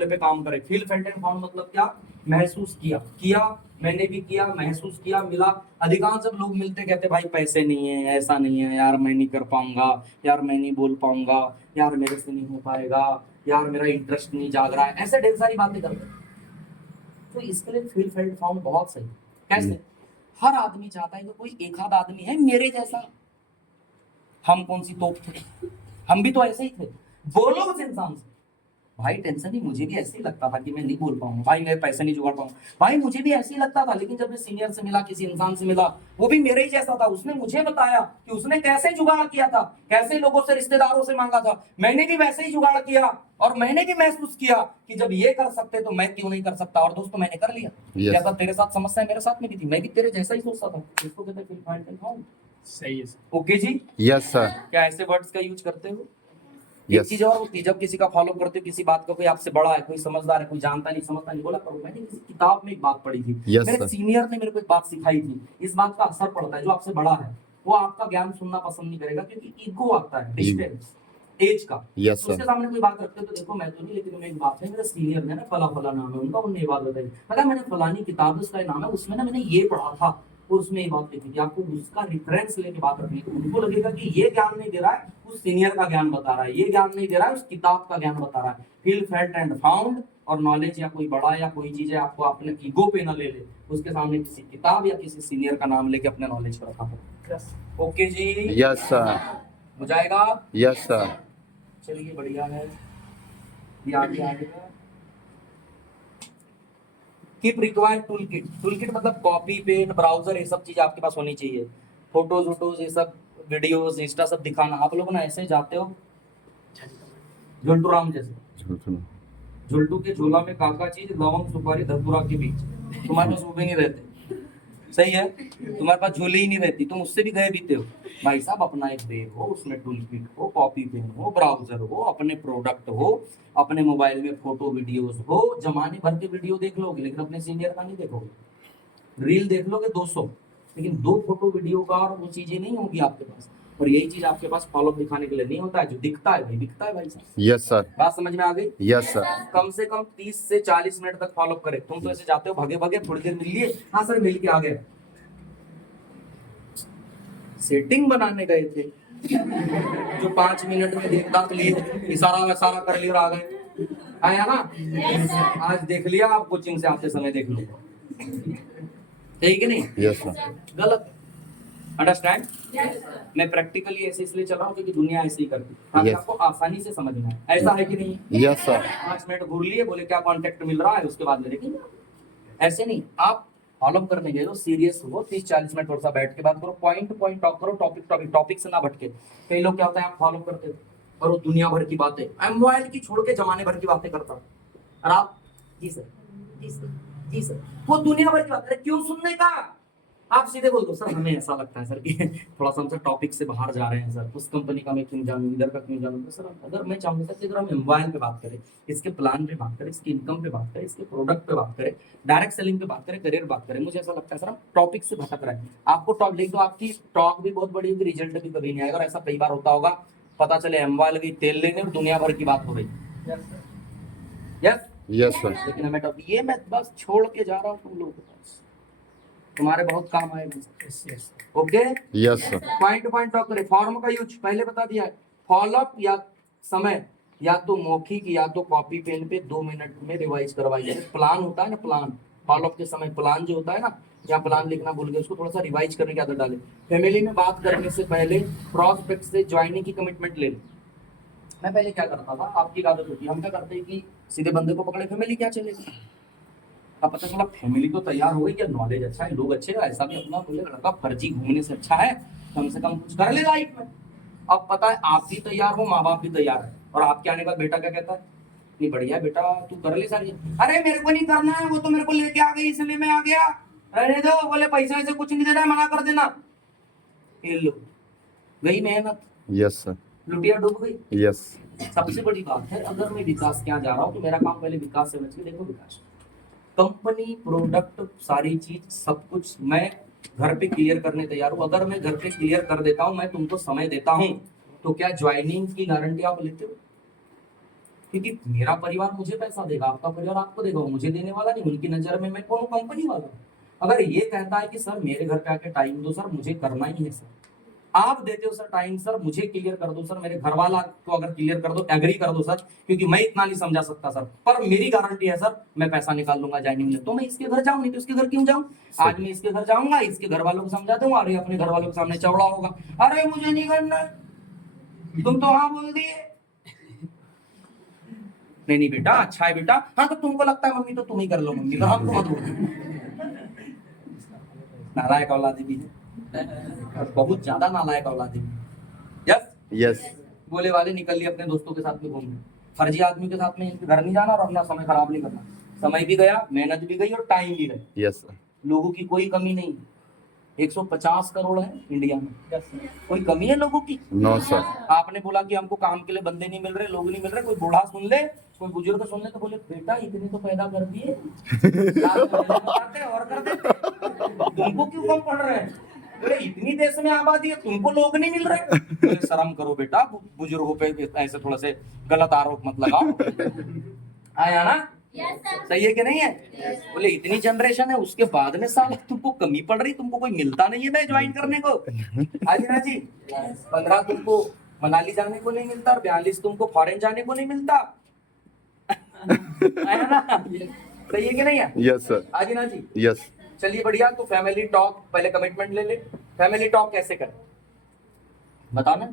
पे काम करे। फील फेल्ट एंड फाउंड मतलब क्या? महसूस किया, किया मैंने भी किया, महसूस किया, मिला। अधिकांश जब लोग मिलते कहते भाई पैसे नहीं है, ऐसा नहीं है, यार मैं नहीं कर पाऊंगा, यार मैं नहीं बोल पाऊंगा, यार मेरे से नहीं हो पाएगा, यार मेरा इंटरेस्ट नहीं जाग रहा है, ऐसे ढेर सारी बातें करते। तो इसके लिए फील फेल्ट फाउंड बहुत सही। कैसे? हर आदमी चाहता है कि कोई एक आध आदमी है मेरे जैसा। हम कौन सी तोप थे? हम भी तो ऐसे ही थे। बोलो उस इंसान से भाई टेंशन नहीं, मुझे भी ऐसे ही लगता था कि मैं नहीं बोल पाऊंगा, भाई मैं पैसे नहीं जुगाड़ पाऊंगा, भाई मुझे भी ऐसे ही लगता था, लेकिन जब मैं सीनियर से मिला, किसी इंसान से मिला, वो भी मेरे ही जैसा था, उसने मुझे बताया कि उसने कैसे जुगाड़ किया था, कैसे लोगों से, रिश्तेदारों से मांगा था, मैंने भी वैसे ही जुगाड़ किया और मैंने भी महसूस किया कि जब ये कर सकते तो मैं क्यों नहीं कर सकता। और दोस्तों मैंने कर लिया। Yes. क्या तेरे साथ समस्या मेरे साथ में भी थी, मैं भी तेरे जैसा ही सोचता था। इसको कहते हैं feel, find and found। सही है। ओके जी, यस सर। क्या ऐसे वर्ड्स का यूज करते हो? एक Yes. चीज और होती है, जब किसी का फॉलो करते हो, किसी बात का, कोई आपसे बड़ा है, कोई समझदार है, कोई जानता नहीं समझता नहीं, बोला करो। मैंने किसी किताब में एक बात पढ़ी थी, Yes, मेरे sir. सीनियर ने मेरे को एक बात सिखाई थी। इस बात का असर पड़ता है, जो आपसे बड़ा है वो आपका ज्ञान सुनना पसंद नहीं करेगा, क्योंकि ईगो आता है, डिस्टेंस एज का। Yes, तो उसके sir. सामने कोई बात रखते हो तो देखो मैं तो नहीं, लेकिन मैं एक बात है, मेरे सीनियर ने ना फला फला नाम है उनका, उन्होंने ये बात बताई, अगर मैंने फलानी किताब उसका नाम है, उसमें ना मैंने ये पढ़ा था, उसमें ये बात लिखी थी। आपको उसका रेफरेंस लेके बात रखनी है, तो उनको लगेगा कि ये ज्ञान नहीं दे रहा है, उस सीनियर का ज्ञान बता रहा है, ये ज्ञान नहीं दे रहा है, उस किताब का ज्ञान बता रहा है। फील फेल्ट एंड फाउंड और नॉलेज या कोई बड़ा या कोई चीज है, आपको अपने ईगो पे ना ले ले, उसके सामने किसी किताब या किसी सीनियर का नाम लेके अपने नॉलेज को रखा हो। ओके जी, यस सर। हो जाएगा। Yes sir. चलिए बढ़िया है, ये आगे आएगा। Keep required tool kit. Tool kit मतलब कॉपी, पेन, ब्राउजर, ये सब चीज आपके पास होनी चाहिए। फोटोज वोटोज ये सब, वीडियोस, इंस्टा सब दिखाना। आप लोग ना ऐसे जाते हो झुलटू राम जैसे, झुलटू के झोला में काका चीज, लवंग सुपारी धतूरा के बीच, तुम्हारे पास वो भी नहीं रहते। सही है, तुम्हारे पास झोली ही नहीं रहती, तुम उससे भी गए बीते हो। भाई साहब अपना एक बैग हो, उसमें टूल किट हो, कॉपी पेन हो, ब्राउजर हो, अपने प्रोडक्ट हो, अपने मोबाइल में फोटो वीडियोस हो। जमाने भर के वीडियो देख लोगे लेकिन अपने सीनियर का नहीं देखोगे। रील देख लोगे 200, लेकिन 2 फोटो वीडियो का और वो चीजें नहीं होगी आपके पास। और यही चीज आपके पास फॉलो दिखाने के लिए नहीं होता है, जो दिखता है भाई दिखता है भाई साहब। Yes sir. बात समझ में आ गई? Yes sir. कम से कम 30 से 40 मिनट तक फॉलो करे। तुम तो ऐसे जाते हो भगे भगे, थोड़ी देर मिल लिए, हाँ सर मिल के आ गए, सेटिंग बनाने गए थे जो 5 मिनट में देख दाख लिए, इशारा वैसारा कर लिया और आ गए। आया ना, आज देख लिया, आप कोचिंग से आते समय देख लो, ठीक है नहीं? Yes sir. गलत। अंडरस्टैंड? मैं प्रैक्टिकली ऐसे इसलिए चल रहा हूँ क्योंकि दुनिया ऐसे ही करती है, ताकि Yes. आपको आसानी से समझना है। ऐसा है कि नहीं? Yes sir. 5 मिनट घूर लिए, बोले क्या कॉन्टेक्ट मिल रहा है, उसके बाद में देखेंगे। ऐसे नहीं, आप फॉलो करने गए हो, सीरियस हो, 30-40 मिनट थोड़ा सा बैठ के बात करो, पॉइंट पॉइंट टॉक करो, टॉपिक से ना भटके। कई लोग क्या होता है, आप फॉलो करते हो और वो दुनिया भर की बातें, मोबाइल की छोड़ के जमाने भर की बातें करता हूँ, और आप जी सर जी सर जी सर, वो दुनिया भर की बातें क्यों सुनने का? आप सीधे बोल दो सर हमें ऐसा लगता है सर कि थोड़ा सा हम सर टॉपिक से बाहर जा रहे हैं सर, उस कंपनी का मैं क्यों जानूं, इधर का क्यों जानूं सर। अगर मैं चाहूंगा कि अगर हम मोबाइल पे बात करें, इसके प्लान पे बात करें, इसकी इनकम पे बात करें, इसके प्रोडक्ट पे बात करें, डायरेक्ट सेलिंग पे बात करें, करियर बात करें, मुझे ऐसा लगता है सर हम टॉपिक से भटक रहे हैं। आपको टॉप लिख दो, आपकी टॉक भी बहुत बड़ी होगी, रिजल्ट भी कभी नहीं आएगा। और ऐसा कई बार होता होगा, पता चले मोबाइल की तेल लेने और दुनिया भर की बात हो रही। Yes yes sir. लेकिन हमें टॉपिक ये मैं बस छोड़ के जा रहा हूँ तुम लोगों के पास, तुम्हारे बहुत काम आएगा। Okay yes sir. Point point talk करें। फॉर्म का यूज पहले बता दिया है। फॉलोअप या समय, या तो मौखिक या तो कॉपी पेन पे 2 मिनट में रिवाइज करवाई जाए। प्लान होता है ना, प्लान, फॉलोअप के समय प्लान जो होता है ना, या प्लान लिखना भूल गए, उसको थोड़ा सा रिवाइज करने की आदत डालें। फैमिली में बात करने से पहले प्रॉस्पेक्ट से ज्वाइनिंग की कमिटमेंट ले लें। मैं पहले क्या करता था, आपकी आदत होती है, हम क्या करते हैं कि सीधे बंदे को पकड़े, फैमिली क्या चलेगी। अब पता चला फैमिली तो तैयार हो गई, क्या नॉलेज अच्छा है, लोग अच्छे हैं, ऐसा भी अपना बोले लड़का फर्जी घूमने से अच्छा है कम से कम कुछ कर ले लाइफ में। अब पता है आप भी तैयार हो, माँ बाप भी तैयार है, और आपके आने के बाद बेटा क्या कहता है, नहीं बढ़िया बेटा तू कर ले सारी। अरे मेरे को नहीं करना है, वो तो मेरे को लेके आ गई इसलिए मैं आ गया, रहने दो, बोले पैसे वैसे कुछ नहीं देना है, मना कर देना। ये लो गई मेहनत। Yes sir. लुटिया डूब गई। यस। सबसे बड़ी बात है, अगर मैं विकास क्या जा रहा हूँ तो मेरा काम पहले विकास से समझ के देखो। विकास कंपनी, प्रोडक्ट, सारी चीज, सब कुछ मैं घर पे क्लियर करने तैयार हूँ। अगर मैं घर पे क्लियर कर देता हूँ, मैं तुमको समय देता हूँ, तो क्या ज्वाइनिंग की गारंटी आप लेते हो? क्योंकि मेरा परिवार मुझे पैसा देगा, आपका परिवार आपको देगा, वो मुझे देने वाला नहीं। उनकी नजर में मैं कौन हूँ? कंपनी वाला। अगर ये कहता है कि सर मेरे घर पे आके टाइम दो सर, मुझे करना ही है सर, आप देते हो सर टाइम, सर मुझे क्लियर कर दो सर, मेरे घर वाला को अगर क्लियर कर दो, एग्री कर दो सर, क्योंकि मैं इतना नहीं समझा सकता सर, पर मेरी गारंटी है सर मैं पैसा निकाल लूंगा जाएंगे, तो मैं इसके घर जाऊं, नहीं तो इसके घर क्यों जाऊं? आज मैं इसके घर जाऊंगा, इसके घर वालों को समझा दूंगा, अरे अपने घर वालों के सामने चौड़ा होगा, अरे मुझे नहीं करना, तुम तो हाँ बोल दिए। नहीं नहीं बेटा, अच्छा है बेटा, हाँ तो तुमको लगता है मम्मी तो तुम ही कर लो मम्मी, तो हमको मत बोलो। नालायक औलादी भी है, बहुत ज्यादा नालायक औलादी भी। यस यस बोले वाले निकल लिए अपने दोस्तों के साथ में घूमने, फर्जी आदमी के साथ में इनके घर नहीं जाना और अपना समय खराब नहीं करना। समय भी गया, मेहनत भी गई और टाइम भी गया। Yes sir. लोगों की कोई कमी नहीं, 150 करोड़ है इंडिया में, कोई कमी है लोगों की? No sir. आपने बोला कि हमको काम के लिए बंदे नहीं मिल रहे, लोग नहीं मिल रहे, कोई बूढ़ा सुन ले, कोई बुजुर्ग सुन ले तो बोले बेटा इतने तो पैदा कर दिए, और कर देते, तुमको क्यों कम पड़ रहे हैं? बोले इतनी देश में आबादी है, तुमको लोग नहीं मिल रहे। बोले शर्म करो बेटा, बुजुर्गों पे ऐसे थोड़ा से गलत आरोप मत लगाओ। आया ना? सही है कि नहीं है? बोले इतनी जनरेशन है, उसके बाद में साल तुमको कमी पड़ रही, तुमको कोई मिलता नहीं है भाई ज्वाइन करने को। हाजी ना जी, 15 तुमको मनाली जाने को नहीं मिलता और 42 तुमको फॉरेन जाने को नहीं मिलता। आया ना? सही है कि नहीं है? Yes sir. हाजी ना जी, यस चलिए बढ़िया। तो फैमिली टॉक, पहले कमिटमेंट ले ले। फैमिली टॉक कैसे करें बताओ ना।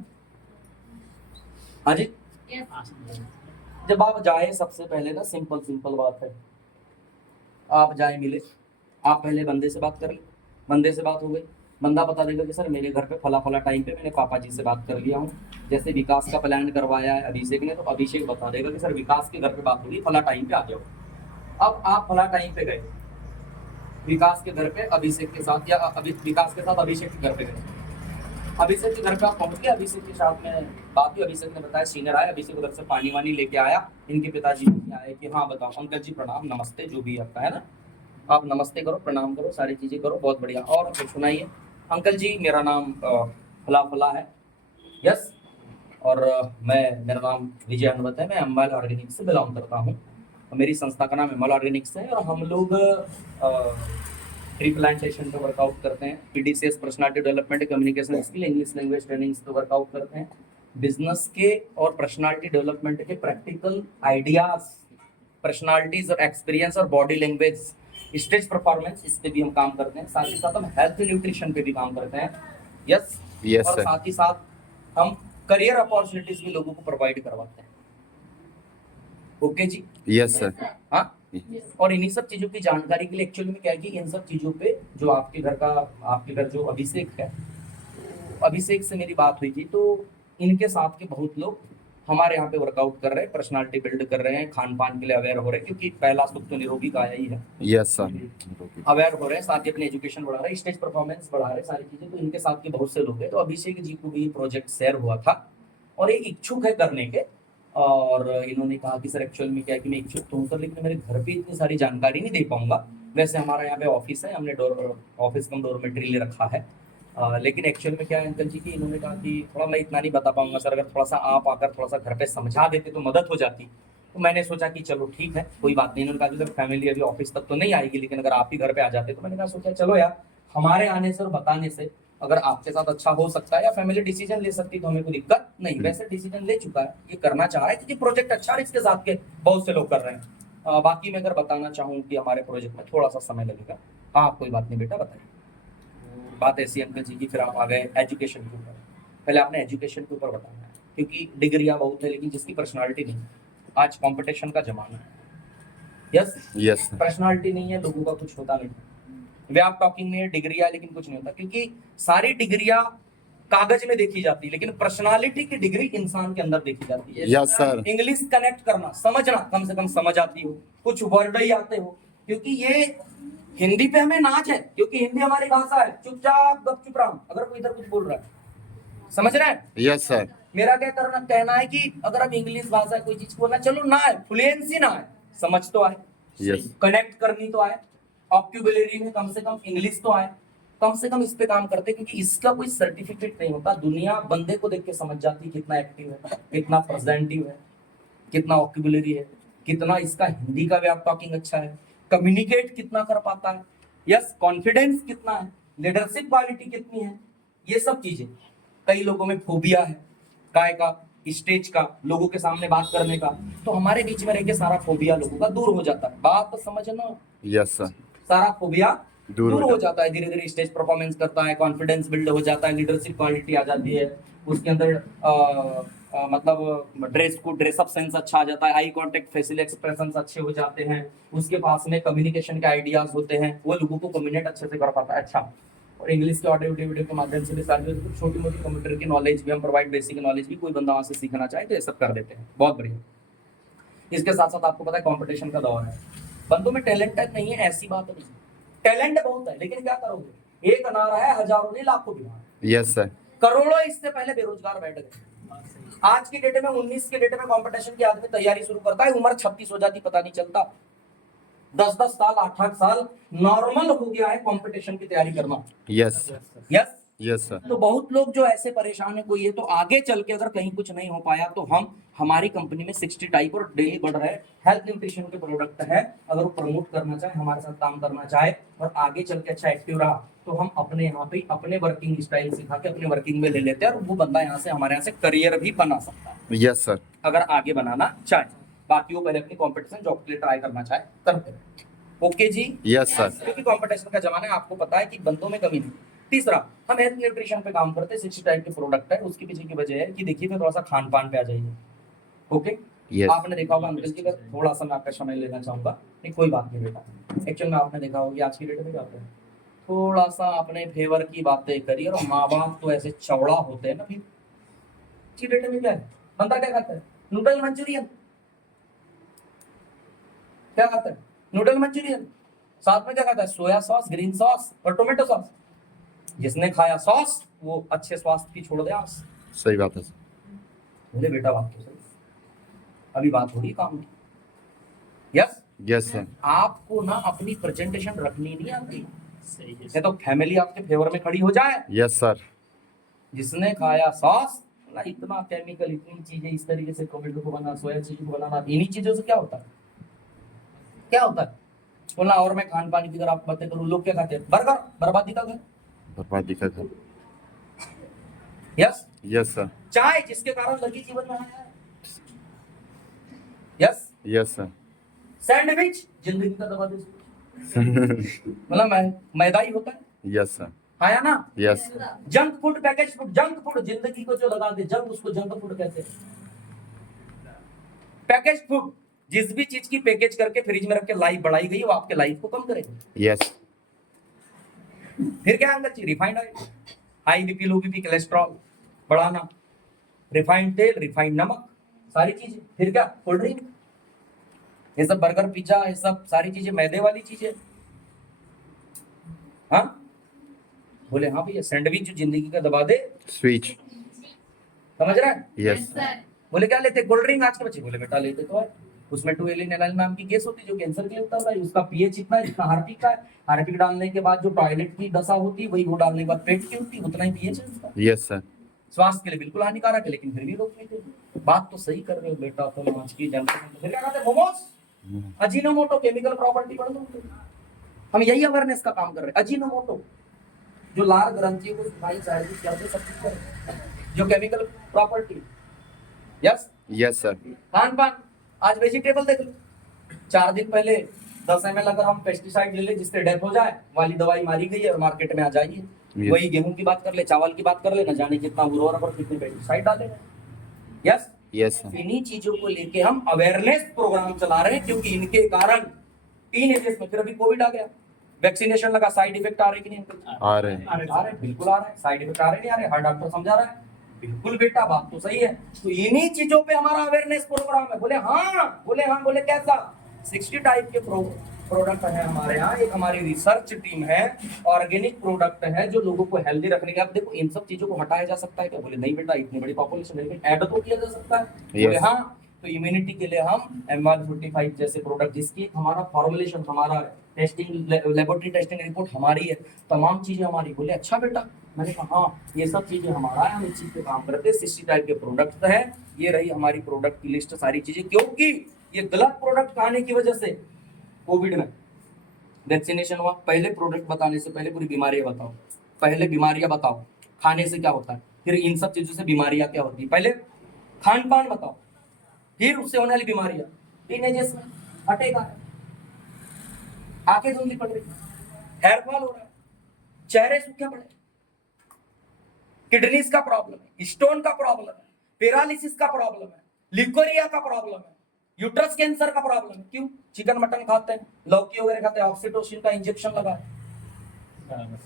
हाँ जी, जब आप जाए सबसे पहले ना, सिंपल बात है, आप जाए मिले, आप पहले बंदे से बात कर ले, बंदे से बात हो गई, बंदा बता देगा कि सर मेरे घर पे फला फला टाइम पे मैंने पापा जी से बात कर लिया हूँ। जैसे विकास का प्लान करवाया है अभिषेक ने, तो अभिषेक बता देगा कि सर विकास के घर पे बात हुई, फला टाइम पे आ जाओ। अब आप फला टाइम पे गए विकास के घर पे अभिषेक के साथ, या विकास के साथ अभिषेक के घर पे गए, अभिषेक के घर पे आप पहुंच गए, अभिषेक के साथ में बात हुई, अभिषेक ने बताया सीनियर आया, अभिषेक उधर से पानी वानी लेके आया, इनके पिताजी आए कि हाँ बताओ अंकल जी प्रणाम नमस्ते, जो भी आपका है ना, आप नमस्ते करो, प्रणाम करो, सारी चीजें करो, बहुत बढ़िया। और फिर सुनाइए अंकल जी मेरा नाम फला फला है, यस, और मेरा नाम विजय हनुमत है, मैं अम्बाल ऑर्गेनिक्स से बिलोंग करता हूँ, मेरी संस्था का नाम अम्बाल ऑर्गेनिक्स है, और हम लोग ट्री प्लांटेशन पे वर्कआउट करते हैं, PDCS personality development, communication skill, English language trainings पे वर्कआउट करते हैं, बिजनेस के और पर्सनालिटी डेवलपमेंट के प्रैक्टिकल आइडियाज, पर्सनालिटीज और एक्सपीरियंस और बॉडी लैंग्वेज, स्टेज परफॉर्मेंस, इस पे भी हम काम करते हैं। साथ ही साथ हम हेल्थ न्यूट्रिशन पे भी काम करते हैं, यस यस और सर। साथ ही साथ हम करियर अपॉर्चुनिटीज भी लोगों को प्रोवाइड करवाते हैं। ओके जी, यस सर। हाँ। और इन्हीं सब चीजों की जानकारी के लिए एक्चुअली में क्या है कि इन सब चीजों पे जो आपके घर जो अभिषेक है, अभिषेक से मेरी बात हुई थी, तो इनके साथ के बहुत लोग हमारे यहाँ पे वर्कआउट कर रहे हैं, पर्सनालिटी बिल्ड कर रहे हैं, खान पान के लिए अवेयर हो रहे हैं, क्योंकि पहला सुख तो निरोगी काया ही है। Yes sir. अवेयर हो रहे हैं, साथ ही अपनी एजुकेशन बढ़ा रहे हैं, स्टेज परफॉर्मेंस बढ़ा रहे हैं, सारी चीजें। तो इनके साथ के बहुत से लोग हैं, तो अभिषेक जी को भी प्रोजेक्ट शेयर हुआ था और ये इच्छुक है करने के, और इन्होंने कहा कि सर एक्चुअल में क्या है कि मैं इच्छुक तो हूँ सर, लेकिन मेरे घर पे इतनी सारी जानकारी नहीं दे पाऊंगा। वैसे हमारा यहाँ पे ऑफिस है, हमने ऑफिस कम डोरमेट्री ले रखा है, लेकिन एक्चुअल में क्या है अंकल जी की, इन्होंने कहा कि थोड़ा मैं इतना नहीं बता पाऊंगा सर, अगर थोड़ा सा आप आकर थोड़ा सा घर पे समझा देते तो मदद हो जाती। तो मैंने सोचा कि चलो ठीक है कोई बात नहीं। इन्होंने कहा कि सर फैमिली अभी ऑफिस तक तो नहीं आएगी, लेकिन अगर आप ही घर पे आ जाते, तो मैंने कहा सोचा चलो यार, हमारे आने से और बताने से अगर आपके साथ अच्छा हो सकता है या फैमिली डिसीजन ले सकती तो हमें कोई दिक्कत नहीं। वैसे डिसीजन ले चुका है, ये करना चाह रहा है क्योंकि प्रोजेक्ट अच्छा है, इसके साथ के बहुत से लोग कर रहे हैं। बाकी मैं अगर बताना चाहूँ कि हमारे प्रोजेक्ट में थोड़ा सा समय लगेगा, हाँ कोई बात नहीं बेटा बताइए। बात ऐसी अंकल जी की, फिर आप आ गए एजुकेशन के ऊपर। पहले आपने एजुकेशन के ऊपर बताना है, क्योंकि डिग्रियाँ बहुत है लेकिन जिसकी पर्सनालिटी नहीं। आज कंपटीशन का जमाना है, यस यस पर्सनालिटी नहीं है, लोगों का कुछ होता नहीं। वे आप टॉकिंग में डिग्रियाँ, लेकिन कुछ नहीं होता, क्योंकि सारी डिग्रियाँ कागज में देखी जाती है, लेकिन पर्सनालिटी की डिग्री इंसान के अंदर देखी जाती है। Yes sir. इंग्लिश कनेक्ट करना, समझना, कम से कम समझ आती हो, कुछ वर्ड ही आते हो, क्योंकि ये हिंदी पे हमें नाच है, क्योंकि हिंदी हमारी भाषा है। चुपचाप गपचुप रहो अगर कोई इधर कुछ बोल रहा है, समझ रहे हैं? Yes sir. मेरा क्या कहना है कि अगर हम इंग्लिश भाषा कोई चीज बोलना, चलो ना है फ्लुएंसी ना है, समझ तो आए, यस कनेक्ट करनी तो आए, ऑक्यूबुलरी में कम से कम इंग्लिश तो आए, कम से कम इस पे काम करते, क्योंकि इसका कोई सर्टिफिकेट नहीं होता। दुनिया बंदे को देख के समझ जाती कितना एक्टिव है, कितना प्रेजेंटिव है, कितना वोकैबुलरी है, कितना इसका हिंदी का वे ऑफ टॉकिंग अच्छा है, कम्युनिकेट कितना कर पाता है, यस, कॉन्फिडेंस कितना है, लीडरशिप क्वालिटी कितनी है, ये सब चीजें। कई लोगों में फोबिया है, काय का, स्टेज का, लोगों के सामने बात करने का, तो हमारे बीच में रह के सारा फोबिया लोगों का दूर हो जाता है। बात तो समझना, यस सर। सारा फोबिया दूर दूर हो हो जाता है, धीरे धीरे स्टेज परफॉर्मेंस करता है, कॉन्फिडेंस बिल्ड हो जाता है, लीडरशिप क्वालिटी आ जाती है उसके अंदर, मतलब ड्रेस को ड्रेसअप सेंस अच्छा आ जाता है, आई कांटेक्ट, फेशियल एक्सप्रेशंस अच्छे हो जाते हैं, उसके पास में कम्युनिकेशन के आइडियाज होते हैं, वो लोगों को कम्युनिकेट अच्छे से कर पाता है। अच्छा, और इंग्लिश के ऑडियो वीडियो के माध्यम से भी सारी छोटी मोटी कंप्यूटर की नॉलेज भी हम प्रोवाइड, बेसिक नॉलेज भी कोई बंदा वहां से सीखना चाहे तो ये सब कर देते हैं, बहुत बढ़िया। इसके साथ साथ आपको पता है कंपटीशन का दौर है, बंदों में टैलेंट नहीं है ऐसी बात नहीं, टैलेंट बहुत है, लेकिन क्या करोगे, एक अनार है हजारों नहीं लाखों बीमार। Yes sir. करोड़ों इससे पहले बेरोजगार बैठ गए। आज की डेट में 19 के डेट में कंपटीशन की आदमी तैयारी शुरू करता है, उम्र 36 हो जाती पता नहीं चलता, 10-10 साल 8-8 साल नॉर्मल हो गया है कंपटीशन की तैयारी करना। Yes yes, yes sir. तो बहुत लोग जो ऐसे परेशान है, कोई है तो आगे चल के अगर कहीं कुछ नहीं हो पाया तो हम हमारी कंपनी में 60 टाइप और डेली बढ़ रहे हेल्थ न्यूट्रिशन के प्रोडक्ट है, अगर वो प्रमोट करना चाहे, हमारे साथ काम करना चाहे और आगे चल के अच्छा एक्टिव रहा तो हम अपने यहाँ पे अपने वर्किंग स्टाइल सिखा के अपने वर्किंग में ले लेते हैं और वो बंदा यहाँ से हमारे यहाँ से करियर भी बना सकता है। Yes sir. अगर आगे बनाना चाहे, बाकी वो पहले अपनी कॉम्पिटिशन जॉब के लिए ट्राई करना चाहे करते हैं। ओके जी, यस सर। क्योंकि कंपटीशन का जमाना है, आपको पता है कि बंदों में कमी नहीं। तीसरा, हम हेल्थ न्यूट्रिशन पे काम करते हैं, 60 टाइप के प्रोडक्ट है, उसके पीछे की वजह है कि देखिए मैं थोड़ा सा खान पान पे आ जाइए। Okay, Yes. आपने देखा होगा अंकल जी, अगर थोड़ा सा मैं आपका समय लेना चाहूंगा, नहीं कोई बात नहीं बेटा, एक्चुअल में आपने देखा होगा आज की डेट में क्या होता है, थोड़ा सा अपने फेवर की बातें करिए, और माँ बाप तो ऐसे चौड़ा होते हैं ना, फिर की डेट में क्या है, बंदा क्या खाता है, नूडल मंचूरियन, क्या खाता है, नूडल मंचूरियन, साथ में क्या खाता है, सोया सॉस, ग्रीन सॉस और टोमेटो सॉस। जिसने खाया सॉस वो अच्छे स्वास्थ्य की छोड़ दे आस। सही बात है सर। बोले बेटा बात तो सही, अभी बात हो रही काम की। Yes yes sir. आपको ना अपनी प्रेजेंटेशन रखनी नहीं आती, ये तो फैमिली आपके फेवर में खड़ी हो जाए। Yes sir. जिसने खाया सॉस, ना इतना केमिकल, इतनी चीजें इस तरीके से टोमेटो को बनाना, सोया चीज को बनाना, इन्हीं चीजों से क्या होता है, क्या होता है बोला। और मैं खान पान की अगर आप बातें करूं, लोग क्या खाते हैं, बर्गर, बर्बादी का घर, बर्बादी का घर। Yes, yes sir. चाय जिसके कारण लगी जीवन में आया है, यस, यस सर। सैंडविच जिंदगी का दबा दे, मतलब मैदा ही होता है, यस सर। आया ना। Yes. Junk food, package food, junk food जिंदगी को जो लगा दे जंक, उसको जंक फूड कहते हैं। पैकेज फूड, जिस भी चीज की पैकेज करके फ्रिज में रख के लाइफ बढ़ाई गई वो आपके लाइफ को कम करेगी। यस। फिर क्या अंदर चीज, refined oil, high BP low BP cholesterol बढ़ाना, रिफाइंड तेल, रिफाइंड नमक, सारी चीजें। फिर क्या, कोल्ड ड्रिंक, ये सब बर्गर पिज्जा, ये सब सारी चीजें मैदे वाली चीजें। हाँ बोले हाँ भैया, सैंडविच जो जिंदगी का दबा दे, स्विच। समझ रहा है। यस। बोले क्या लेते, कोल्ड ड्रिंक आज के बच्चे, बोले बेटा लेते तो है, उसमें 2-एलिन नाम की गैस होती है जो कैंसर के लिए होता है, उसका पीएच इतना है जितना हार्पिक का है, हार्पिक डालने के बाद जो टॉयलेट की दशा होती है वही वो डालने के बाद पेट की होती है, उतना ही पीएच है उसका। Yes sir. स्वास्थ्य के लिए बिल्कुल हानिकारक है, लेकिन फिर भी लोग पीते हैं। बात तो सही कर रहे हो बेटा, तुम आज की जनरेशन फिर क्या कहते हैं, मोमोज, अजीनोमोटो, केमिकल प्रॉपर्टी बढ़ दो। हम यही अवेयरनेस का काम कर रहे हैं, अजीनोमोटो जो लार ग्रंथियों को सुखाई साइड करते सब कुछ कर, जो chemical property. Yes yes sir. Khan पान, आज वेजिटेबल देख लो, 4 दिन पहले 10 ml अगर हम पेस्टिसाइड ले ले जिससे डेथ हो जाए वाली दवाई मारी गई है और मार्केट में आ जाइए। Yes. वही गेहूं की बात कर ले, चावल की बात कर ले, न जाने कितना उर्वरक और कितने पेस्टिसाइड डाले हैं। Yes yes sir. इन्हीं चीजों को लेके हम अवेयरनेस प्रोग्राम चला रहे हैं, क्योंकि इनके कारण टीनेजर्स में फिर अभी कोविड आ गया, वैक्सीनेशन लगा, साइड इफेक्ट आ रहे कि नहीं आ रहे हैं। आ रहे हैं, बिल्कुल आ रहे हैं, साइड इफेक्ट आ रहे नहीं आ रहे, हर डॉक्टर समझा रहा है, बिल्कुल बेटा बात तो सही है। तो इन्हीं चीजों पे हमारा अवेयरनेस प्रोग्राम है। बोले हाँ, बोले हाँ, बोले कैसा, 60 टाइप के प्रोडक्ट है हमारे यहाँ, एक हमारी रिसर्च टीम है, ऑर्गेनिक प्रोडक्ट है जो लोगों को हेल्दी रखने के। आप देखो इन सब चीजों को हटाया जा सकता है क्या, बोले नहीं बेटा इतनी बड़ी पॉपुलेशन है, लेकिन ऐड तो किया जा सकता है। बोले हाँ, तो इम्यूनिटी के लिए हम M145 जैसे प्रोडक्ट, जिसकी हमारा फॉर्मुलेशन, हमारा टेस्टिंग, लेबोरेटरी टेस्टिंग रिपोर्ट हमारी है, तमाम चीजें हमारी। बोले अच्छा बेटा, मैंने कहा हाँ ये सब चीजें हमारा है, हम इस चीज पे काम करते हैं, 60 टाइप के प्रोडक्ट है, ये रही हमारी प्रोडक्ट की लिस्ट, सारी चीजें। क्योंकि ये गलत प्रोडक्ट खाने की वजह से कोविड में वैक्सीनेशन हुआ। पहले प्रोडक्ट बताने से पहले पूरी बीमारियां बताओ, पहले बीमारियां बताओ, खाने से क्या होता है, फिर इन सब चीजों से बीमारियां क्या होती है, पहले खान पान बताओ, फिर उससे होने वाली बीमारियां। टीनेजर्स में हटेगा, आंखें धुंधली पड़ रही, हेयर फॉल हो रहा है, चेहरे सूखे पड़े, किडनीज का प्रॉब्लम है, स्टोन का प्रॉब्लम है, पैरालिसिस का प्रॉब्लम है, लिकोरिया का प्रॉब्लम है, यूट्रस कैंसर का प्रॉब्लम है। क्यों? चिकन मटन खाते हैं, लौकी वगैरह खाते हैं, ऑक्सीटोसिन का इंजेक्शन लगा है।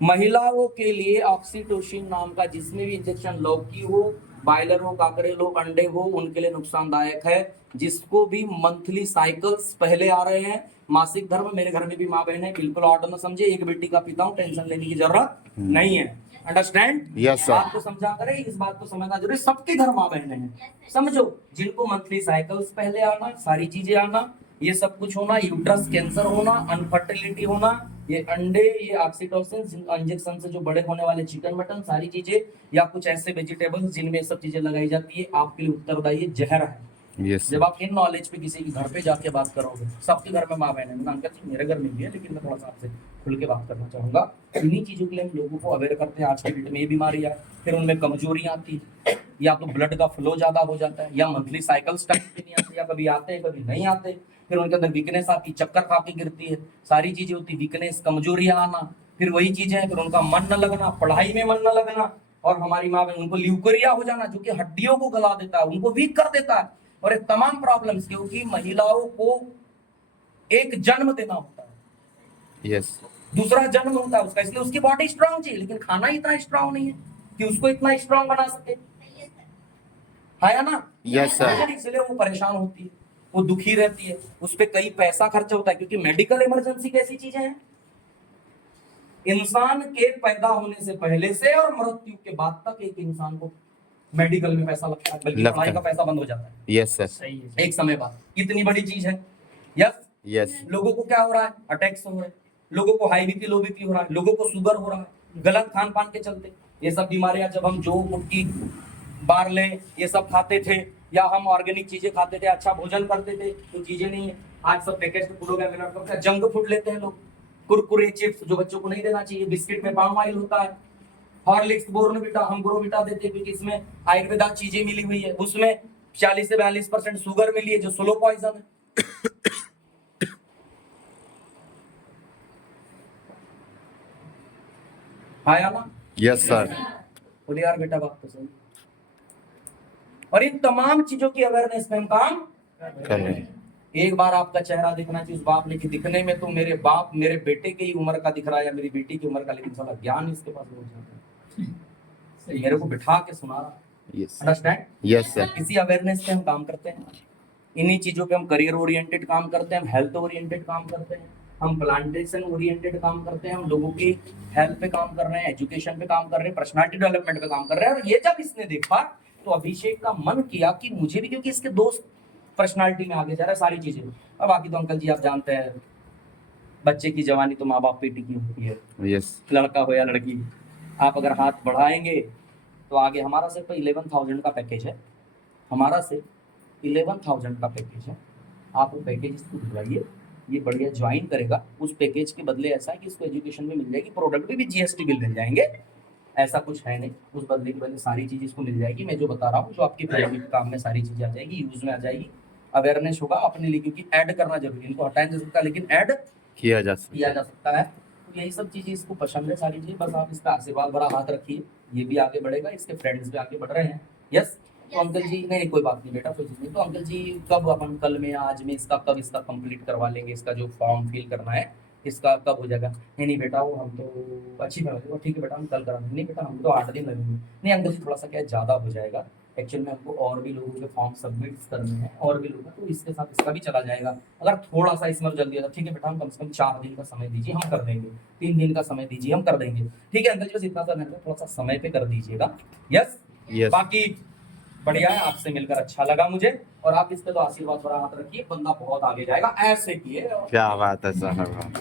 महिलाओं के लिए ऑक्सीटोसिन नाम का जिसमें भी इंजेक्शन, लौकी हो, बॉयलर हो, काकरेल हो, अंडे हो, उनके लिए नुकसानदायक है। जिसको भी मंथली साइकिल्स पहले आ रहे हैं, मासिक धर्म, मेरे घर में भी माँ बहन है, बिल्कुल ऑर्डर न समझे, एक बेटी का पिता हूँ, टेंशन लेने की जरूरत नहीं है। अंडरस्टैंड? Yes, sir. आपको समझा करे, इस बात को समझना जरूरी, सबके घर माँ बहने हैं। समझो, जिनको मंथली साइकिल्स पहले आना, सारी चीजें आना, ये सब कुछ होना, यूट्रस कैंसर होना, अनफर्टिलिटी होना, ये अंडे, ये ऑक्सीटोसिन इंजेक्शन से जो बड़े होने वाले चिकन मटन, सारी चीजें, या कुछ ऐसे वेजिटेबल्स जिनमें सब चीजें लगाई जाती है, आपके लिए उत्तरदायी जहर है। Yes, sir. जब आप इन नॉलेज पे किसी के घर पे जाके बात करोगे, सबके घर में माँ बहन है ना, अंकल जी मेरे घर में भी है, लेकिन मैं थोड़ा सा आपसे खुल के बात करना चाहूंगा। इन्हीं चीजों के लिए हम लोगों को अवेयर करते हैं। आज के डेट में ये बीमारी है, फिर उनमें कमजोरियां आती है, या तो ब्लड का फ्लो ज्यादा हो जाता है, या मंथली साइकिल्स टाइम पे नहीं आते, या कभी आते हैं कभी नहीं आते, फिर उनके अंदर वीकनेस आती, चक्कर खा के गिरती है, सारी चीजें होती, वीकनेस, कमजोरियां आना, फिर वही चीजें हैं, फिर उनका मन न लगना, पढ़ाई में मन न लगना, और हमारी माँ बहन, उनको ल्यूकेरिया हो जाना, जो कि हड्डियों को गला देता है, उनको वीक कर देता है, और ये तमाम प्रॉब्लम्स। क्योंकि महिलाओं को एक जन्म देना होता है, Yes. दूसरा जन्म होता है उसका, इसलिए उसकी बॉडी स्ट्रांग चाहिए, लेकिन खाना ही इतना स्ट्रांग नहीं है कि उसको इतना स्ट्रांग बना सके, है या ना? Yes, sir. इसलिए वो परेशान होती है, वो दुखी रहती है, उस पर कई पैसा खर्च होता है। क्योंकि मेडिकल इमरजेंसी कैसी चीजें हैं, इंसान के पैदा होने से पहले से और मृत्यु के बाद तक एक इंसान को मेडिकल में पैसा लगता है, बल्कि लगता पढ़ाई है। का पैसा बंद हो जाता है Yes, sir. एक समय बाद। इतनी बड़ी चीज है। Yes, Yes. लोगों को क्या हो रहा है, अटैक्स हो रहे हैं, लोगों को हाई बीपी लो बीपी हो रहा है, लोगों को शुगर हो रहा है, गलत खान पान के चलते। ये सब बीमारियां, जब हम जो मुट्ठी, बारले, ये सब खाते थे, या हम ऑर्गेनिक चीजें खाते थे, अच्छा भोजन करते थे, तो चीजें नहीं है। आज सब पैकेज फूड हो गया, जंक फूड लेते हैं लोग, कुरकुरे, चिप्स, जो बच्चों को नहीं देना चाहिए, बिस्किट में पाम ऑयल होता है, हॉर्लिक्स, बोर्नविटा, हम ग्रोविटा देते हैं क्योंकि इसमें आयुर्वेदा चीजें मिली हुई है, उसमें 40 से 42% शुगर मिली है, जो स्लो पॉइजन है। हाँ या ना? Yes, sir. बोले यार बेटा बात तो सही। और इन तमाम चीजों की अवेयरनेस में हम काम कर रहे हैं। एक बार आपका चेहरा दिखना चाहिए उस बाप ने, कि दिखने में तो मेरे बाप, मेरे बेटे की ही उम्र का दिख रहा है, या मेरी बेटी की उम्र का, लेकिन साला ज्ञान इसके पास बहुत ज्यादा है, मेरे को बिठा के सुना रहा है। Yes. अंडरस्टैंड? Yes, sir. इसी अवेयरनेस पे हम काम करते हैं, इन्हीं चीजों पे हम करियर ओरिएंटेड काम करते हैं, हम हेल्थ ओरिएंटेड काम करते हैं, हम प्लांटेशन ओरिएंटेड काम करते हैं, हम लोगों की हेल्थ पे काम कर रहे हैं, एजुकेशन पे काम कर रहे हैं, पर्सनालिटी डेवलपमेंट पे काम कर रहे हैं। और ये जब इसने देखा तो अभिषेक का मन किया कि मुझे भी, क्योंकि इसके दोस्त पर्सनालिटी में आगे जा रहा है, सारी चीजें। अब बाकी तो अंकल जी आप जानते हैं, बच्चे की जवानी तो माँ बाप पेटी की होती है, Yes. लड़का हो या लड़की, आप अगर हाथ बढ़ाएंगे तो आगे। हमारा सिर्फ 11,000 का पैकेज है, हमारा सिर्फ 11,000 का पैकेज है। आप वो पैकेज इसको ढुलाइए, ये बढ़िया ज्वाइन करेगा। उस पैकेज के बदले ऐसा है कि इसको एजुकेशन में मिल जाएगी, प्रोडक्ट भी GST बिल मिल जाएंगे, ऐसा कुछ है नहीं। उस बदले के बदले सारी चीज़ इसको मिल जाएगी। मैं जो बता रहा हूँ, जो आपके प्राइवेट काम में सारी चीज़ें आ जाएगी, यूज में आ जाएगी, अवेयरनेस होगा अपने लिए, क्योंकि ऐड करना जरूरी है, इनको हटाया जा सकता है लेकिन ऐड किया जा सकता है। तो यही सब चीज़ें इसको पसंद है, सारी चीज़। बस आप इसका आशीर्वाद भरा हाथ रखिए, ये भी आगे बढ़ेगा, इसके फ्रेंड्स भी आगे बढ़ रहे हैं। यस, तो अंकल जी, नहीं कोई बात नहीं बेटा, कोई चीज़ नहीं। तो अंकल जी कब, अपन कल में, आज में, इसका कब इसका कंप्लीट करवा लेंगे, इसका जो फॉर्म फिल करना है इसका कब हो जाएगा? नहीं बेटा, वो हम तो अच्छी बात है, ठीक है बेटा हम कल करा देंगे। नहीं बेटा, हम तो 8 दिन लगेंगे। नहीं अंकल जी, थोड़ा सा क्या ज़्यादा हो जाएगा, एक्चुअल में हमको और भी लोगों के फॉर्म सबमिट करने हैं, और भी लोग हैं, तो इसके साथ इसका भी चला जाएगा। अगर थोड़ा सा इसमें जल्दी होता, ठीक है बेटा, हम कम से कम 4 दिन का समय दीजिए, हम कर देंगे। 3 दिन का समय दीजिए, हम कर देंगे। ठीक है अंकल जी, बस इतना सा थोड़ा सा समय पे कर दीजिएगा। यस। Yes. बाकी बढ़िया है, आपसे मिलकर अच्छा लगा मुझे। और आप इस पे तो आशीर्वाद बराबर रखिए, बंदा बहुत आगे जाएगा, ऐसे किए। क्या बात है साहब।